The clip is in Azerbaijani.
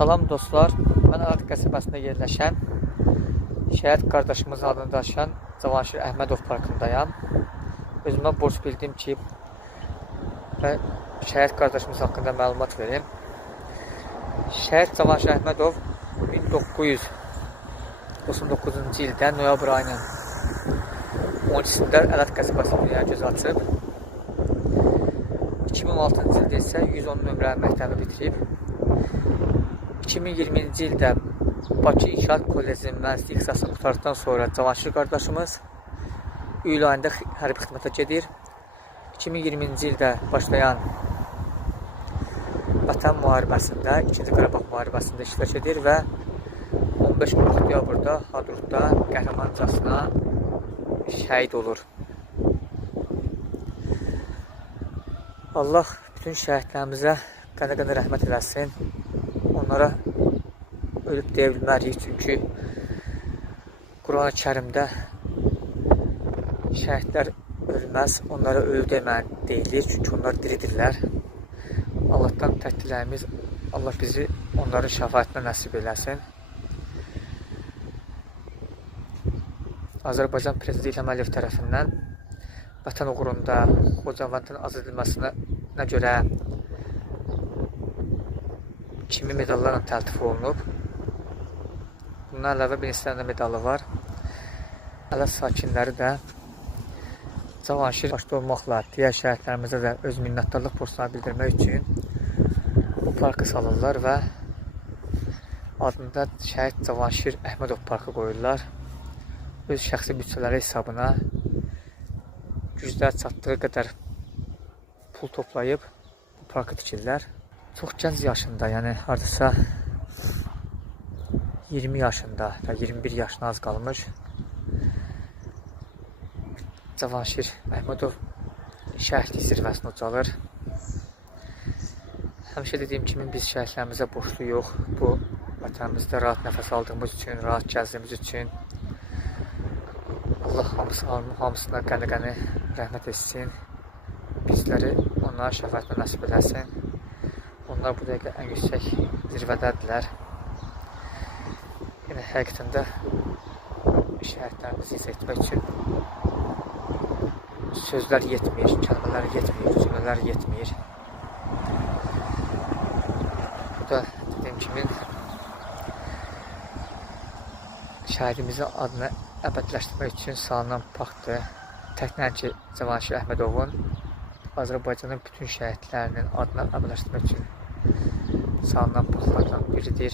Salam dostlar, mən Arad qəsəbəsində yerləşən şəhid qardaşımız adını daşıyan Cavanşir Əhmədov parkındayam. Özümə borc bildim ki, şəhid qardaşımız haqqında məlumat verim. Şəhid Cavanşir Əhmədov 1999-cu ildə noyabr ayının 12-sində Ələt qəsəbəsində göz açıb. 2016-cı ildə isə 110 nömrəli məktəbi bitirib. 2020-ci ildə Bakı İnşaat Kollecinin mühəndislik ixtisasını qurtardıqdan sonra Cavanşir qardaşımız iyul ayında hərbi xidmətə gedir. 2020-ci ildə başlayan Vətən müharibəsində, 2-ci Qarabağ müharibəsində iştirak edir və 15 oktyabrda Hadrutda qəhrəmancasına şəhid olur. Allah bütün şəhidlərimizə qənə-qənə rəhmət eləsin. Onlara ölüb deyə bilmərik, çünki Quran-ı Kərimdə şəhidlər ölməz, onlara ölü demə deyilir, çünki onlar diridirlər. Allahdan tək diləyimiz, Allah bizi onların şəfaətinə nəsib eləsin. Azərbaycan Prezidenti İlham Əliyev tərəfindən vətən uğrunda Xocavəndin azad edilməsinə görə kimi medallarla təltif olunub. Bundan əlavə bir neçə dənə medalı var. Ələt sakinləri də Cavanşir başda olmaqla digər şəhidlərimizə də öz minnətdarlıq borclarını bildirmək üçün bu parkı salırlar və adında şəhid Cavanşir Əhmədov parkı qoyurlar. Öz şəxsi bütçələri hesabına güclər çatdığı qədər pul toplayıb bu parkı tikirlər. Çox gənc yaşında, yəni hardasa 20 yaşında və 21 yaşına az qalmış Cavanşir Əhmədov şəhidlik zirvəsini ucalır. Həmişə dediyim kimi biz şəhidlərimizə borcluyuq. Bu vətənimizdə rahat nəfəs aldığımız üçün, rahat gəzdiyimiz üçün. Allah hamısına qəni-qəni rəhmət etsin. Bizləri onlara şəfaətinə nəsib eləsin. Onlar bu dəqiqə ən yüksək zirvədədirlər. Yəni, həqiqətən də şəhidlərimizi izah etmək üçün sözlər yetmir, kəlmələr yetmir, cümlələr yetmir. Bu da dediyim kimi şəhidimizin adını əbədləşdirmək üçün salınan parkdır. Təklə ki, Cavanşir Əhmədovun Azərbaycanın bütün şəhidlərinin adını əbədləşdirmək üçün salınan parklardan biridir.